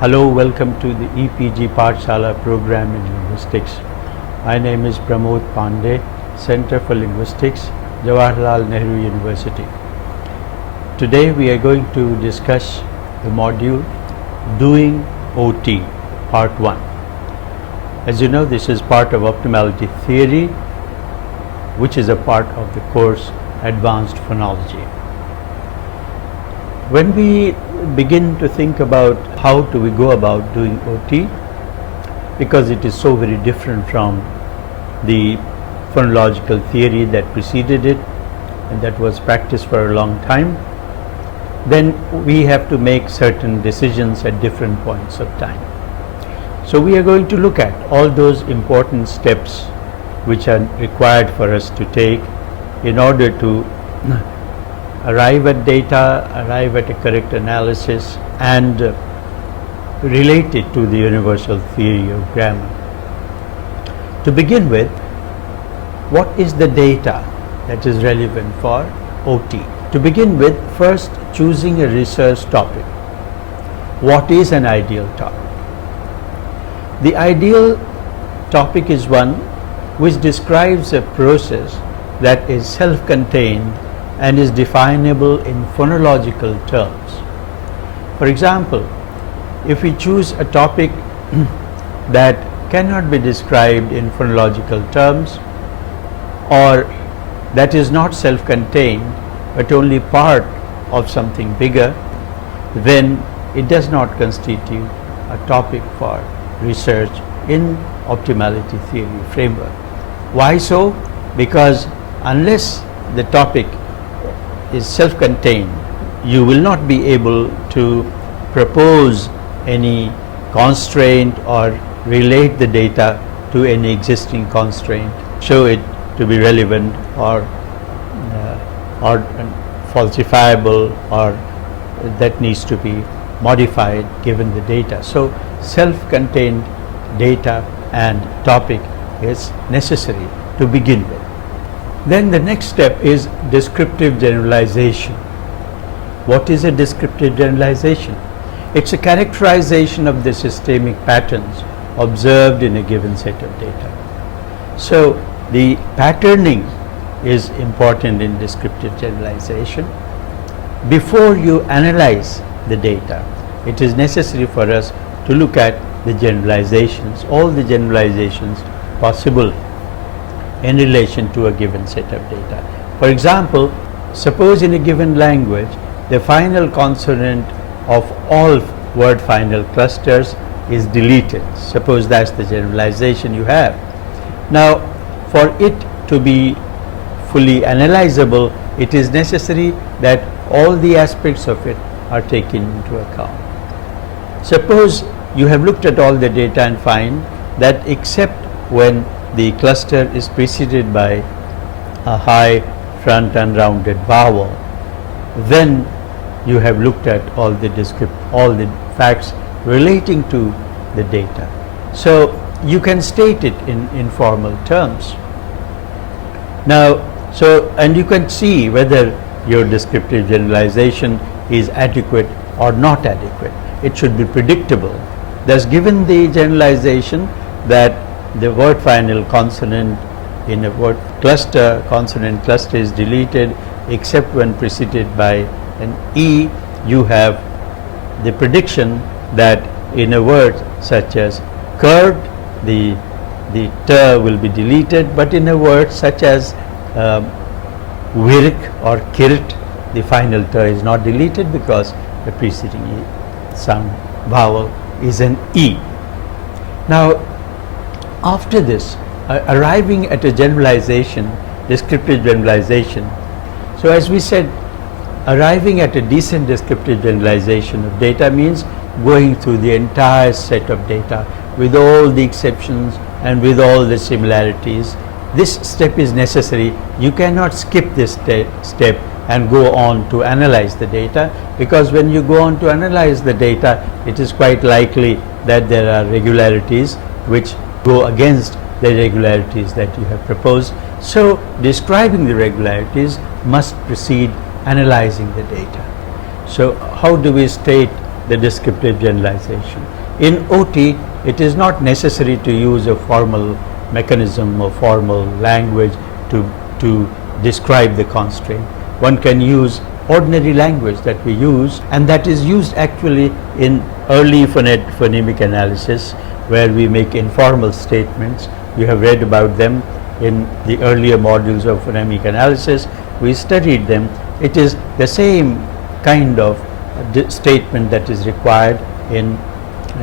Hello, welcome to the EPG Pathshala program in linguistics. My name is Pramod Pandey, Center for Linguistics, Jawaharlal Nehru University. Today we are going to discuss the module Doing OT, Part 1. As you know, this is part of optimality theory, which is a part of the course Advanced Phonology. When we begin to think about how do we go about doing OT, because it is so very different from the phonological theory that preceded it and that was practiced for a long time, then we have to make certain decisions at different points of time. So we are going to look at all those important steps which are required for us to take in order to arrive at data, arrive at a correct analysis, and relate it to the universal theory of grammar. To begin with, what is the data that is relevant for OT? To begin with, first choosing a research topic. What is an ideal topic? The ideal topic is one which describes a process that is self-contained and is definable in phonological terms. For example, if we choose a topic that cannot be described in phonological terms, or that is not self-contained but only part of something bigger, then it does not constitute a topic for research in optimality theory framework. Why so? Because unless the topic is self-contained, you will not be able to propose any constraint or relate the data to any existing constraint, show it to be relevant or falsifiable, or that needs to be modified given the data. So self-contained data and topic is necessary to begin with. Then the next step is descriptive generalization. What is a descriptive generalization? It's a characterization of the systemic patterns observed in a given set of data. So the patterning is important in descriptive generalization. Before you analyze the data, it is necessary for us to look at the generalizations, all the generalizations possible in relation to a given set of data. For example, suppose in a given language the final consonant of all word final clusters is deleted. Suppose that's the generalization you have. Now, for it to be fully analyzable, it is necessary that all the aspects of it are taken into account. Suppose you have looked at all the data and find that except when the cluster is preceded by a high front and rounded vowel, then you have looked at all the facts relating to the data. So you can state it in informal terms. Now, and you can see whether your descriptive generalization is adequate or not adequate. It should be predictable. Thus, given the generalization that the word final consonant in a word cluster, consonant cluster is deleted except when preceded by an E, you have the prediction that in a word such as curd, the t will be deleted, but in a word such as virk or kirt, the final t is not deleted because the preceding sound vowel is an E. Now, after this, arriving at a generalization, descriptive generalization. So as we said, arriving at a decent descriptive generalization of data means going through the entire set of data with all the exceptions and with all the similarities. This step is necessary. You cannot skip this step and go on to analyze the data, because when you go on to analyze the data, it is quite likely that there are regularities which go against the regularities that you have proposed. So describing the regularities must precede analyzing the data. So how do we state the descriptive generalization. In OT, it is not necessary to use a formal mechanism or formal language to describe the constraint. One can use ordinary language that we use, and that is used actually in early phonemic analysis, where we make informal statements. You have read about them in the earlier modules of phonemic analysis. We studied them. It is the same kind of statement that is required in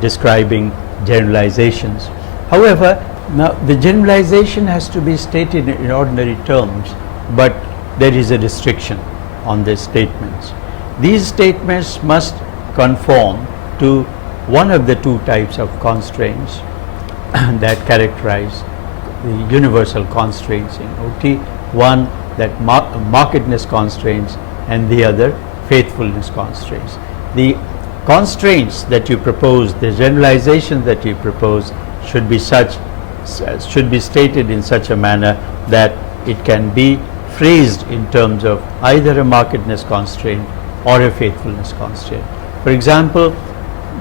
describing generalizations. However, now the generalization has to be stated in ordinary terms, but there is a restriction on these statements. These statements must conform to one of the two types of constraints that characterize the universal constraints in OT. One, that markedness constraints, and the other, faithfulness constraints. The constraints that you propose, the generalization that you propose, should be stated in such a manner that it can be phrased in terms of either a markedness constraint or a faithfulness constraint. For example,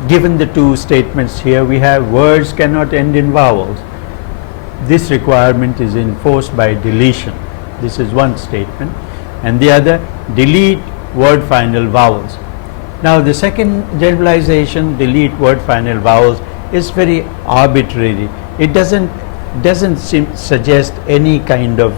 given the two statements here, we have words cannot end in vowels. This requirement is enforced by deletion. This is one statement. And the other, delete word final vowels. Now the second generalization, delete word final vowels, is very arbitrary. It doesn't suggest any kind of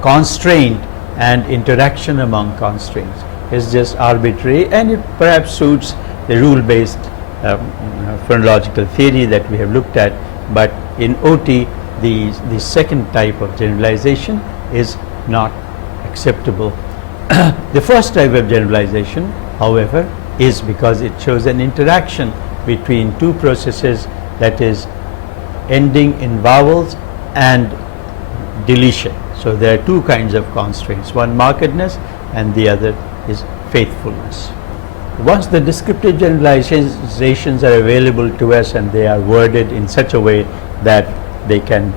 constraint and interaction among constraints. It's just arbitrary, and it perhaps suits the rule-based phonological theory that we have looked at. But in OT, the second type of generalization is not acceptable. The first type of generalization, however, is because it shows an interaction between two processes, that is ending in vowels and deletion. So there are two kinds of constraints, one markedness and the other is faithfulness. Once the descriptive generalizations are available to us and they are worded in such a way that they can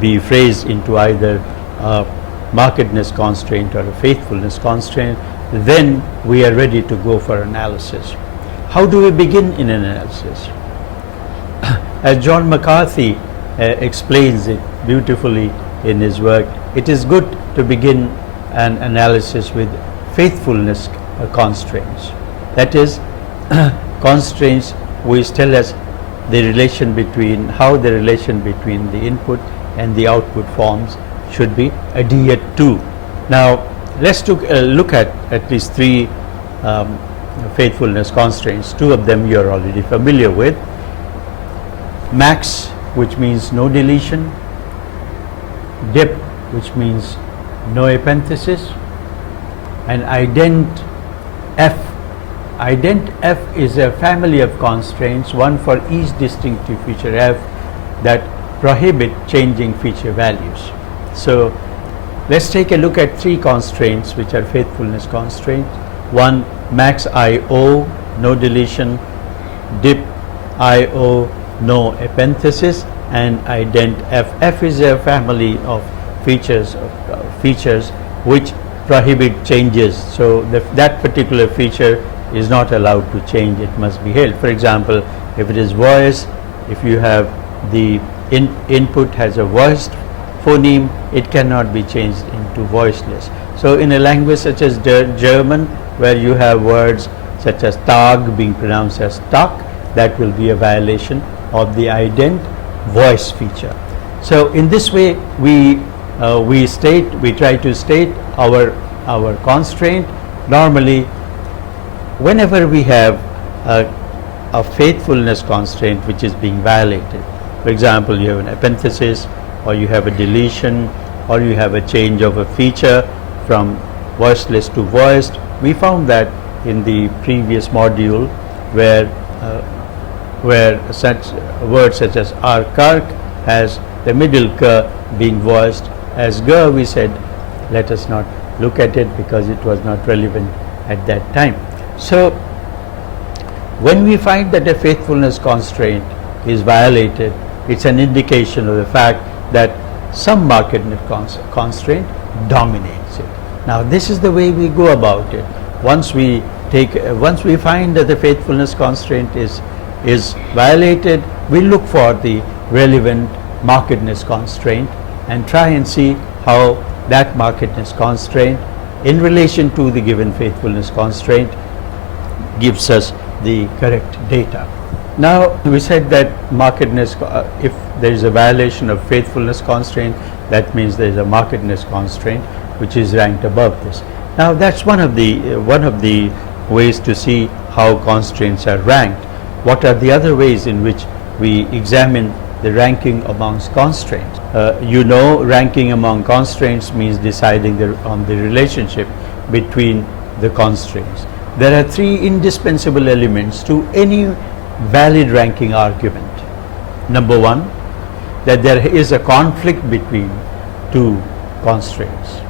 be phrased into either a markedness constraint or a faithfulness constraint, then we are ready to go for analysis. How do we begin in an analysis? As John McCarthy explains it beautifully in his work, it is good to begin an analysis with faithfulness constraints. That is, constraints which tell us the relation between, how the relation between the input and the output forms should be adhered to. Now let's look at least three faithfulness constraints. Two of them you are already familiar with. Max, which means no deletion. Dip, which means no epenthesis. And ident F. Ident F is a family of constraints, one for each distinctive feature F, that prohibit changing feature values. So let's take a look at three constraints which are faithfulness constraints. One, max IO, no deletion. Dip IO, no epenthesis. And ident F. F is a family of features which prohibit changes. So that particular feature is not allowed to change, it must be held. For example, if it is voice, if you have the input has a voiced phoneme, it cannot be changed into voiceless. So in a language such as German, where you have words such as Tag being pronounced as Tak, that will be a violation of the ident voice feature. So in this way we try to state our constraint. Normally, whenever we have a faithfulness constraint which is being violated, for example, you have an epenthesis, or you have a deletion, or you have a change of a feature from voiceless to voiced. We found that in the previous module, where such words such as arkark has the middle k being voiced as g, we said let us not look at it because it was not relevant at that time. So when we find that a faithfulness constraint is violated, it's an indication of the fact that some markedness constraint dominates it. Now this is the way we go about it. once we find that the faithfulness constraint is violated, we look for the relevant markedness constraint and try and see how that markedness constraint in relation to the given faithfulness constraint gives us the correct data. Now we said that markedness, if there is a violation of faithfulness constraint, that means there is a markedness constraint which is ranked above this. Now that's one of the ways to see how constraints are ranked. What are the other ways in which we examine the ranking amongst constraints? Ranking among constraints means deciding on the relationship between the constraints. There are three indispensable elements to any valid ranking argument. Number one, that there is a conflict between two constraints.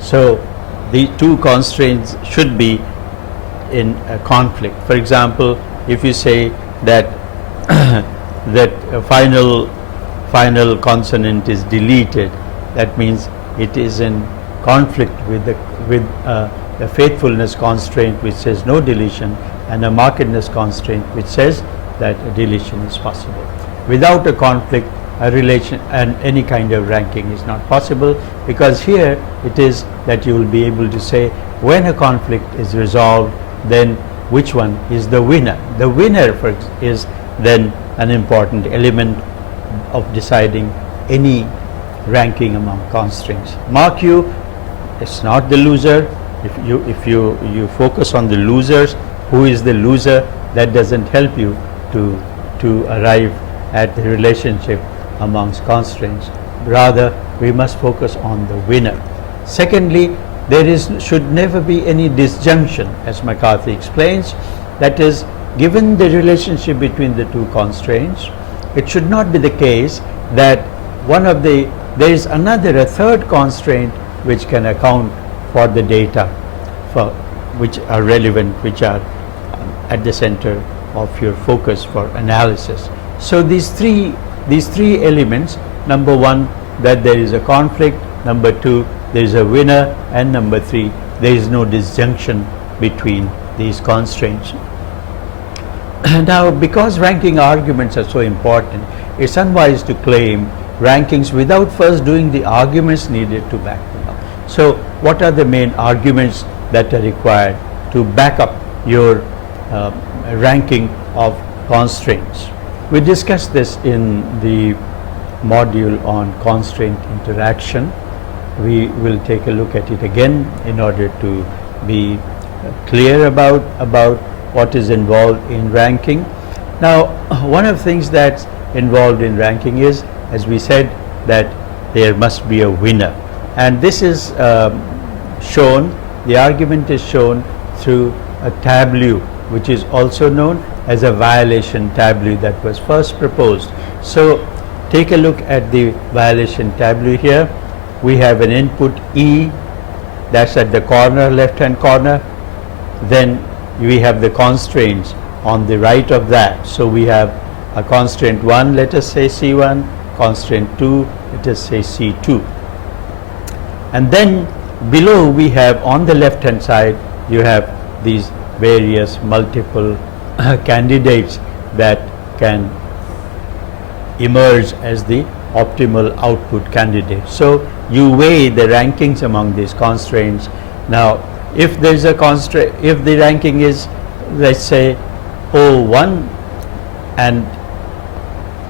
So the two constraints should be in a conflict. For example, if you say that that a final consonant is deleted, that means it is in conflict with a faithfulness constraint which says no deletion, and a markedness constraint which says that a deletion is possible. Without a conflict, a relation and any kind of ranking is not possible, because here it is that you will be able to say when a conflict is resolved, then which one is the winner. The winner is then an important element of deciding any ranking among constraints. Mark you, it's not the loser. If you focus on the losers, who is the loser, that doesn't help you to arrive at the relationship amongst constraints. Rather, we must focus on the winner. Secondly, should never be any disjunction, as McCarthy explains. That is, given the relationship between the two constraints, it should not be the case that there is a third constraint which can account for the data which are relevant, which are at the center of your focus for analysis. So these three elements: number one, that there is a conflict; number two, there is a winner; and number three, there is no disjunction between these constraints. Now, because ranking arguments are so important, it's unwise to claim rankings without first doing the arguments needed to back them up. So what are the main arguments that are required to back up your ranking of constraints? We discussed this in the module on constraint interaction. We will take a look at it again in order to be clear about what is involved in ranking. Now, one of the things that's involved in ranking is, as we said, that there must be a winner, and this is shown, the argument is shown through a tableau, which is also known as a violation tableau, that was first proposed. So take a look at the violation tableau here. We have an input E, that's at the corner, left hand corner. Then we have the constraints on the right of that. So we have a constraint 1, let us say C1, constraint 2, let us say C2. And then below we have, on the left hand side, you have these various multiple candidates that can emerge as the optimal output candidate. So you weigh the rankings among these constraints. Now, if there is a constraint, if the ranking is, let's say, O1 and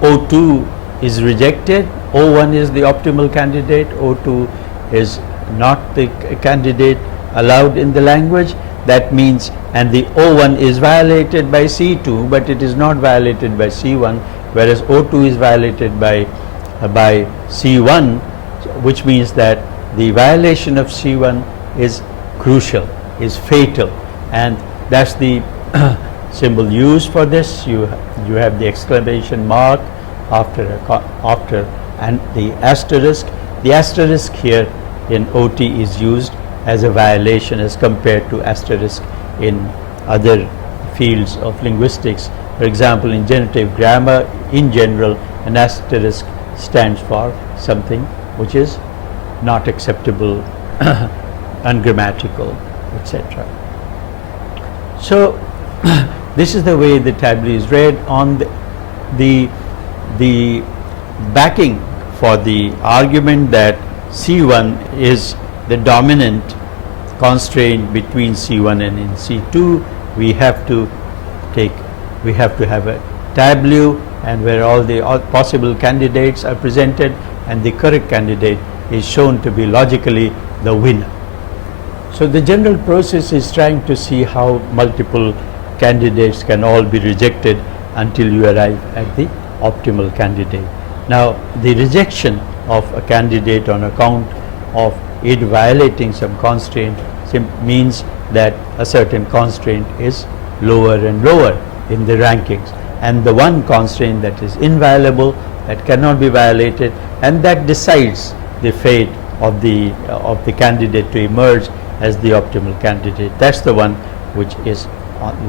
O2 is rejected, O1 is the optimal candidate, O2 is not the candidate allowed in the language, that means, and the O1 is violated by C2, but it is not violated by C1, whereas O2 is violated by C1, which means that the violation of C1 is crucial, is fatal, and that's the symbol used for this. You have the exclamation mark after and the asterisk. The asterisk here in OT is used as a violation as compared to asterisk in other fields of linguistics. For example, in genitive grammar, in general, an asterisk stands for something which is not acceptable, ungrammatical, etc. So this is the way the tableau is read. On the backing for the argument that C1 is the dominant constraint between C1 and in C2, we have to have a tableau, and where all the possible candidates are presented and the correct candidate is shown to be logically the winner. So the general process is trying to see how multiple candidates can all be rejected until you arrive at the optimal candidate. Now the rejection of a candidate on account of it violating some constraint means that a certain constraint is lower and lower in the rankings, and the one constraint that is inviolable, that cannot be violated, and that decides the fate of the candidate to emerge as the optimal candidate, that's the one which is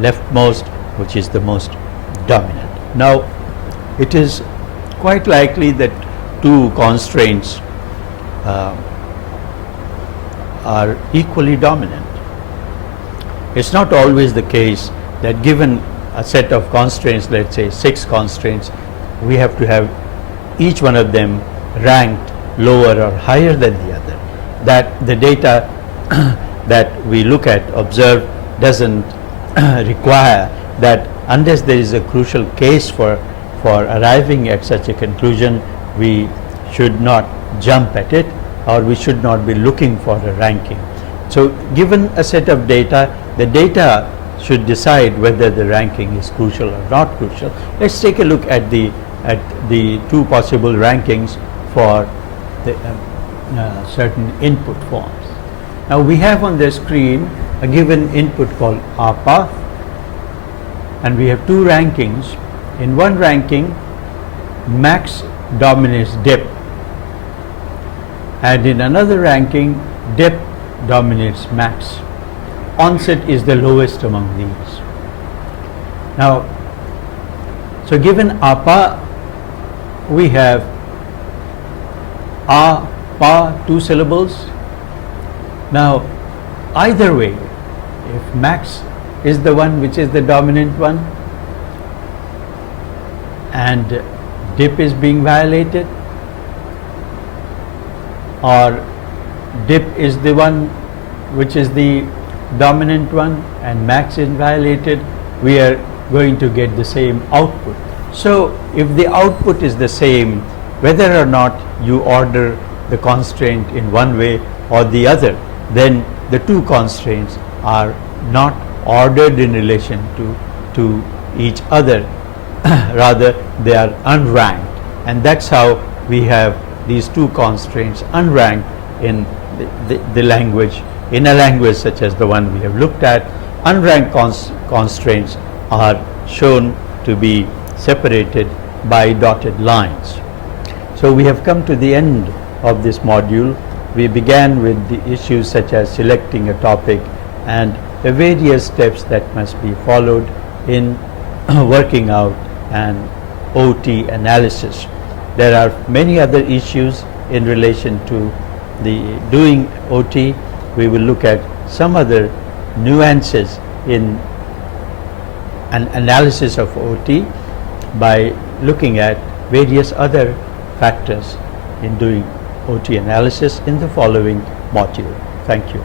leftmost, which is the most dominant. Now it is quite likely that two constraints are equally dominant. It's not always the case that given a set of constraints, let's say 6 constraints, we have to have each one of them ranked lower or higher than the other. That the data that we look at, observe, doesn't require that. Unless there is a crucial case for arriving at such a conclusion, we should not jump at it, or we should not be looking for a ranking. So given a set of data, the data should decide whether the ranking is crucial or not crucial. Let's take a look at the two possible rankings for the certain input forms. Now we have on the screen a given input called APA, and we have two rankings. In one ranking, max dominates depth, and in another ranking, depth dominates max. Onset is the lowest among these. Now, so given APA, we have A, PA, 2 syllables. Now, either way, if max is the one which is the dominant one and dip is being violated, or dip is the one which is the dominant one and max is violated, we are going to get the same output. So if the output is the same, whether or not you order the constraint in one way or the other, then the two constraints are not ordered in relation to each other, rather they are unranked, and that's how we have these two constraints unranked in the language. In a language such as the one we have looked at, unranked constraints are shown to be separated by dotted lines. So we have come to the end of this module. We began with the issues such as selecting a topic and the various steps that must be followed in working out an OT analysis. There are many other issues in relation to the doing OT. We will look at some other nuances in an analysis of OT by looking at various other factors in doing OT analysis in the following module. Thank you.